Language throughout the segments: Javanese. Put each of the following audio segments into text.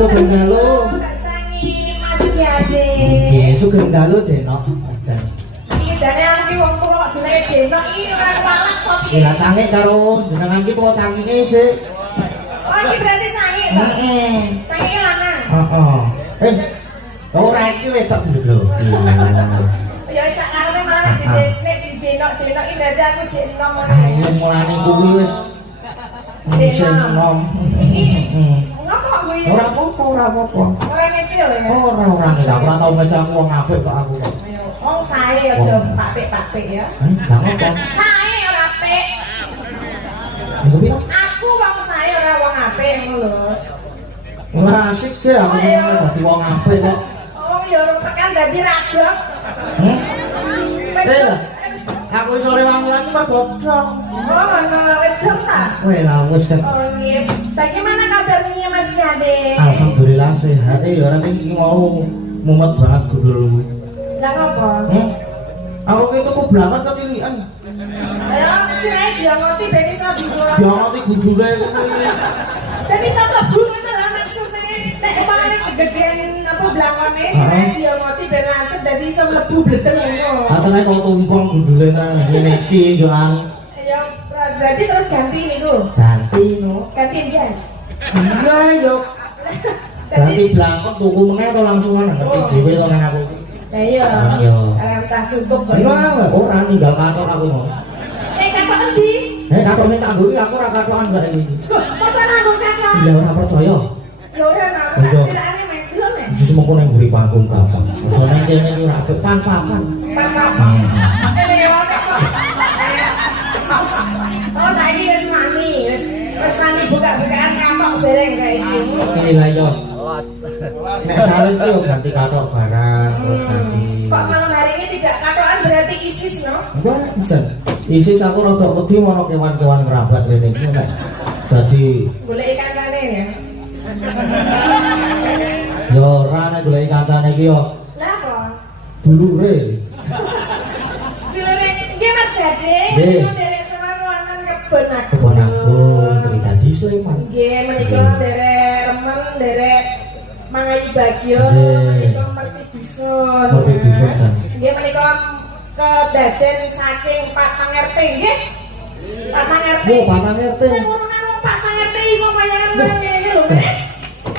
Sugeng dalu. Mas Kiade. Nggih, sugeng dalu Denok. Jan. Iki jane aku ki wong tuwa kok dene Denok iki ora walak kok piye. Lah cangik karo jenengan ki kok cangike sik. Oh, iki berarti cangik to? Heeh. Cangike lanang. Heeh. Ora iki wedok lho. Ya wis sak karone malah nek Denok iki berarti aku jek enom ngono. Ayo mulane kuwi wis sing enom. Ngopo kuwi? Ora apa-apa, ora apa-apa. Ora ngecil ya. Ora ngecil, ora tau ngecil aku wong apik kok aku. Wong sae aja pakpik-pakpik ya. Lah ngopo? Sae ora apik. Ngopo ya? Aku wong sae ora wong apik ngono lho. Wah, asik sih aku seneng dadi wong apik kok. Wong ya urung tekan dadi radong. Aku iso rewangulan mergo dong. Oh, ngono wis dong ta? Weh lah wis kan. Oh, nggih. Bagaimana kabarnya Mas Kiade? Alhamdulillah sehat ya ora iki mau mumet banget gudul. Lah ngopo? Aku ki tuku blanget kecilian. Ayo sire diangoti ben iso digo. Diangoti gudule kuwi. Ben iso mlebu ngono lho maksudnya. Nek emangane kegedean apa blangone sire diangoti ben lancet dadi iso mlebu bledeng ngono. Atene kok tumpang gudule nang ngene iki yo an. Ya berarti terus ganti niku. Ganti no. Ganti gas. Iya yo. Ganti blanket tuku meneh to langsungan ngerti dhewe to nang aku. Lah iya. Iya. Arep cah cukup kok. Iya, ora ninggal katok aku mau. Katok endi? Katok sing tak nggo aku ora katokan mbak iki. Loh, masa nanggung katok? Iya ora percaya. Ya ora nang tak dilane mes belum ya? Wis mengko nang mburi panggung gampang. Aja nang kene iki ora apik pan-papan. Pan-papan. Wae kok. Oh, saiki wis mani, wis mani buka-bukaan katok bereng saiki. Ini lah yo. Nek salin ku yo ganti katok barang terus ganti. Kok malam hari ini tidak katokan berarti ISIS no? Enggak, bisa. Isis aku rada wedi ana kewan-kewan kerabat rene iki nek dadi Goleki kancane ya. yo ora nek goleki kancane iki yo Lah apa? dulure. Dulure nggih Mas Gade, Nggih. niku derek sowan wonten kebon aku. Kebon aku dari tadi Sleman. Nggih, menika derek remen, derek mangai bagyo, Nggih. menika merti dusun. Merti dusun, kan. Nggih menika kedaden saking Patang RT nggih. Patang RT. Oh, Patang RT. Nek urunan wong Patang RT iso mayangan ngene lho, Mas.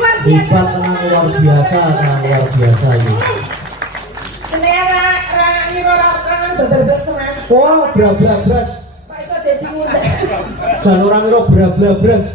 Luar biasa. Hebat tenang luar biasa, tenang luar biasa iki. Jenenge ra ngira ora beberbes Mas. Wah, brablas. Kok iso dadi ngundang. Jan orang kira brablas.